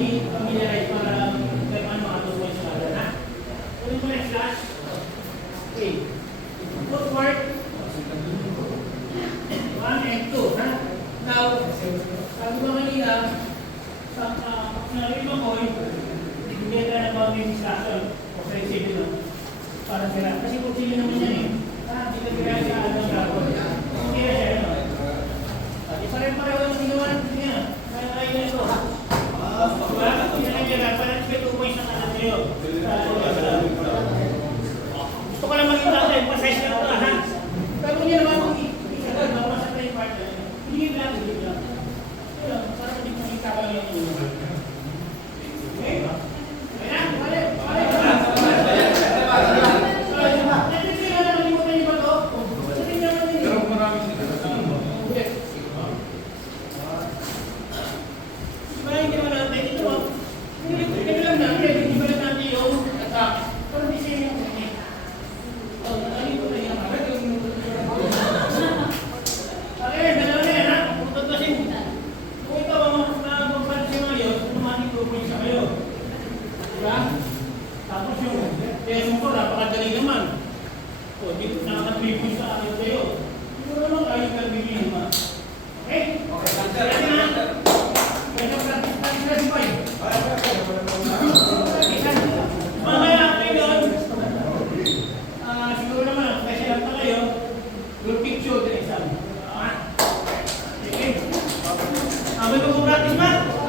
i-familiarize para kay paano makatutuwa sa kanya, ha? Ulit mo next class. Okay. Footwork. 1 and 2, ha? Now, sabi ko kanina, sa narito ko, hindi ka na ba may discussion o sa exhibit no? Para sila. Kasi kung sila naman yan eh. Hindi ka kaya sa alam gagawin. Hindi na siya, no? Pare-pareho yung ginawa natin niya. Kaya na ito, ha? Diba? Pinagyagan, parang may 2 points na natin sa'yo. Gusto ko lang maging natin, pasayos na ito, ha? Pero hindi naman kung isa-gad, mapasat na yung part na yun. Hindi lang, hindi lang. Ito, parang hindi ko makikabal yung ulo. Okay? Kaya na, balik. Tapos yung lesson ko, napakadali naman. O, dito nakaka-3 points sa akin kayo. Siguro naman kayo kalbili naman. Okay? Okay, kaya na. Kaya practice na si Boy. Mamaya kayo doon. Siguro naman, kasi lang pa kayo. Group picture din exam. Okay? May ko practice ba?